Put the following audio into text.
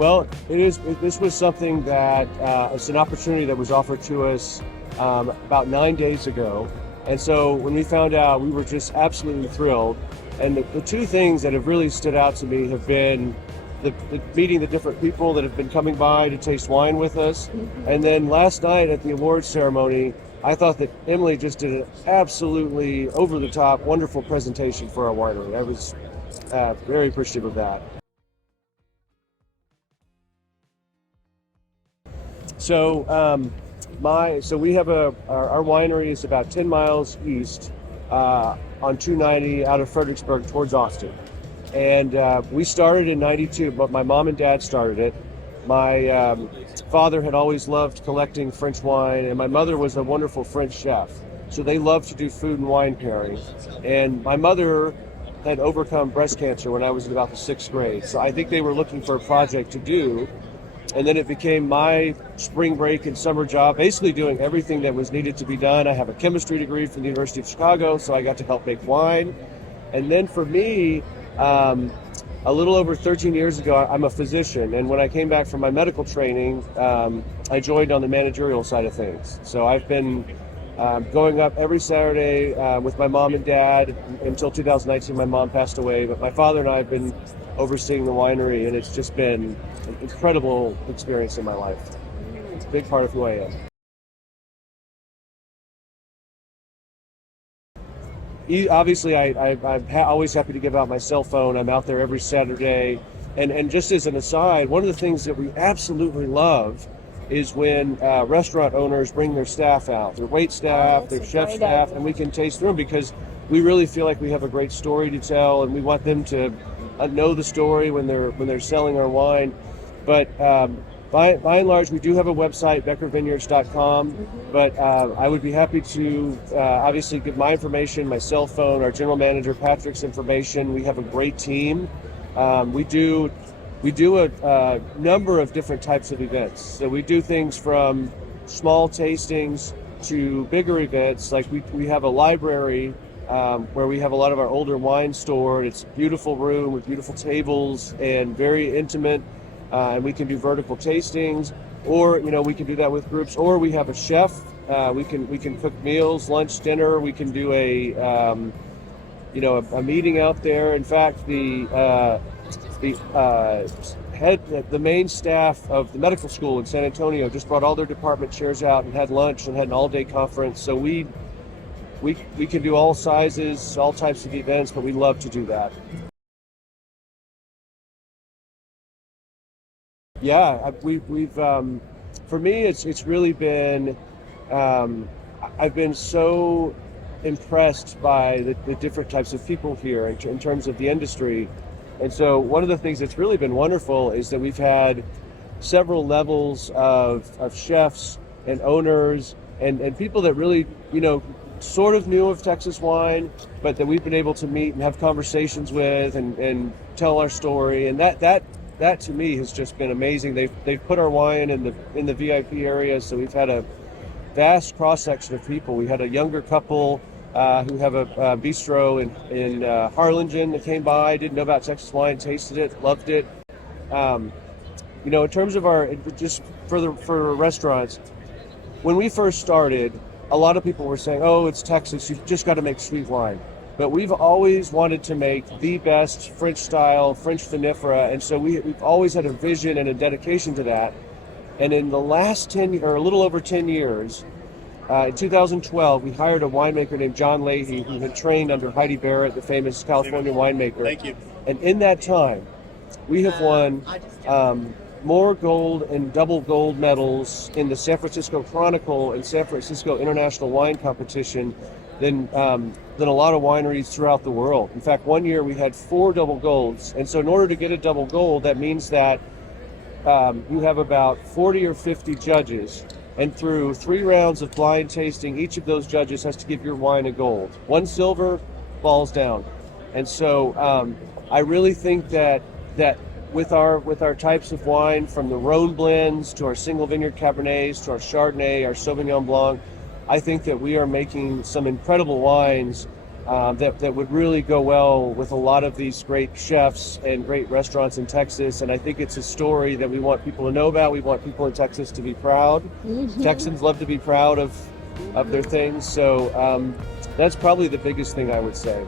Well, this was something that it's an opportunity that was offered to us about 9 days ago. And so when we found out, we were just absolutely thrilled. And the two things that have really stood out to me have been the meeting the different people that have been coming by to taste wine with us. And then last night at the awards ceremony, I thought that Emily just did an absolutely over-the-top, wonderful presentation for our winery. I was very appreciative of that. So we have our winery is about 10 miles east on 290 out of Fredericksburg towards Austin. And we started in 92, but my mom and dad started it. My father had always loved collecting French wine, and my mother was a wonderful French chef. So they loved to do food and wine pairing. And my mother had overcome breast cancer when I was in about the 6th grade. So I think they were looking for a project to do. And then it became my spring break and summer job, basically doing everything that was needed to be done. I have a chemistry degree from the University of Chicago, so I got to help make wine. And then for me, a little over 13 years ago, I'm a physician, and when I came back from my medical training, I joined on the managerial side of things. So I've been going up every Saturday with my mom and dad until 2019. My mom passed away, but my father and I have been overseeing the winery, and it's just been an incredible experience in my life. It's a big part of who I am. Obviously, I'm always happy to give out my cell phone. I'm out there every Saturday. And just as an aside, one of the things that we absolutely love is when restaurant owners bring their staff out, their wait staff, their chef staff, and we can taste through them, because we really feel like we have a great story to tell, and we want them to know the story when they're selling our wine. But by and large, we do have a website, beckervineyards.com, but I would be happy to obviously give my information, my cell phone, our general manager Patrick's information. We have a great team. We do a number of different types of events. So we do things from small tastings to bigger events. Like we have a library where we have a lot of our older wine stored. It's a beautiful room with beautiful tables and very intimate. And we can do vertical tastings, or we can do that with groups, or we have a chef. We can cook meals, lunch, dinner. We can do a meeting out there. In fact, the main staff of the medical school in San Antonio just brought all their department chairs out and had lunch and had an all-day conference. So we can do all sizes, all types of events, but we love to do that. Yeah, we've for me, it's really been, I've been so impressed by the different types of people here in terms of the industry. And so one of the things that's really been wonderful is that we've had several levels of chefs and owners and people that really, sort of knew of Texas wine, but that we've been able to meet and have conversations with and tell our story. And that to me has just been amazing. They've put our wine in the VIP area, so we've had a vast cross section of people. We had a younger couple who have a bistro in Harlingen that came by, didn't know about Texas wine, tasted it, loved it. In terms of just for restaurants, when we first started, a lot of people were saying, "Oh, it's Texas, you've just got to make sweet wine." But we've always wanted to make the best French style, French vinifera, and so we've always had a vision and a dedication to that. And in the last 10, or a little over 10 years, in 2012, we hired a winemaker named John Leahy, who had trained under Heidi Barrett, the famous California winemaker. Thank you. And in that time, we have won more gold and double gold medals in the San Francisco Chronicle and San Francisco International Wine Competition than a lot of wineries throughout the world. In fact, one year we had 4 double golds. And so in order to get a double gold, that means that you have about 40 or 50 judges. And through 3 rounds of blind tasting, each of those judges has to give your wine a gold. 1 silver falls down. And so I really think that with our types of wine, from the Rhone blends to our single vineyard Cabernets to our Chardonnay, our Sauvignon Blanc, I think that we are making some incredible wines that would really go well with a lot of these great chefs and great restaurants in Texas. And I think it's a story that we want people to know about. We want people in Texas to be proud. Texans love to be proud of their things. So that's probably the biggest thing I would say.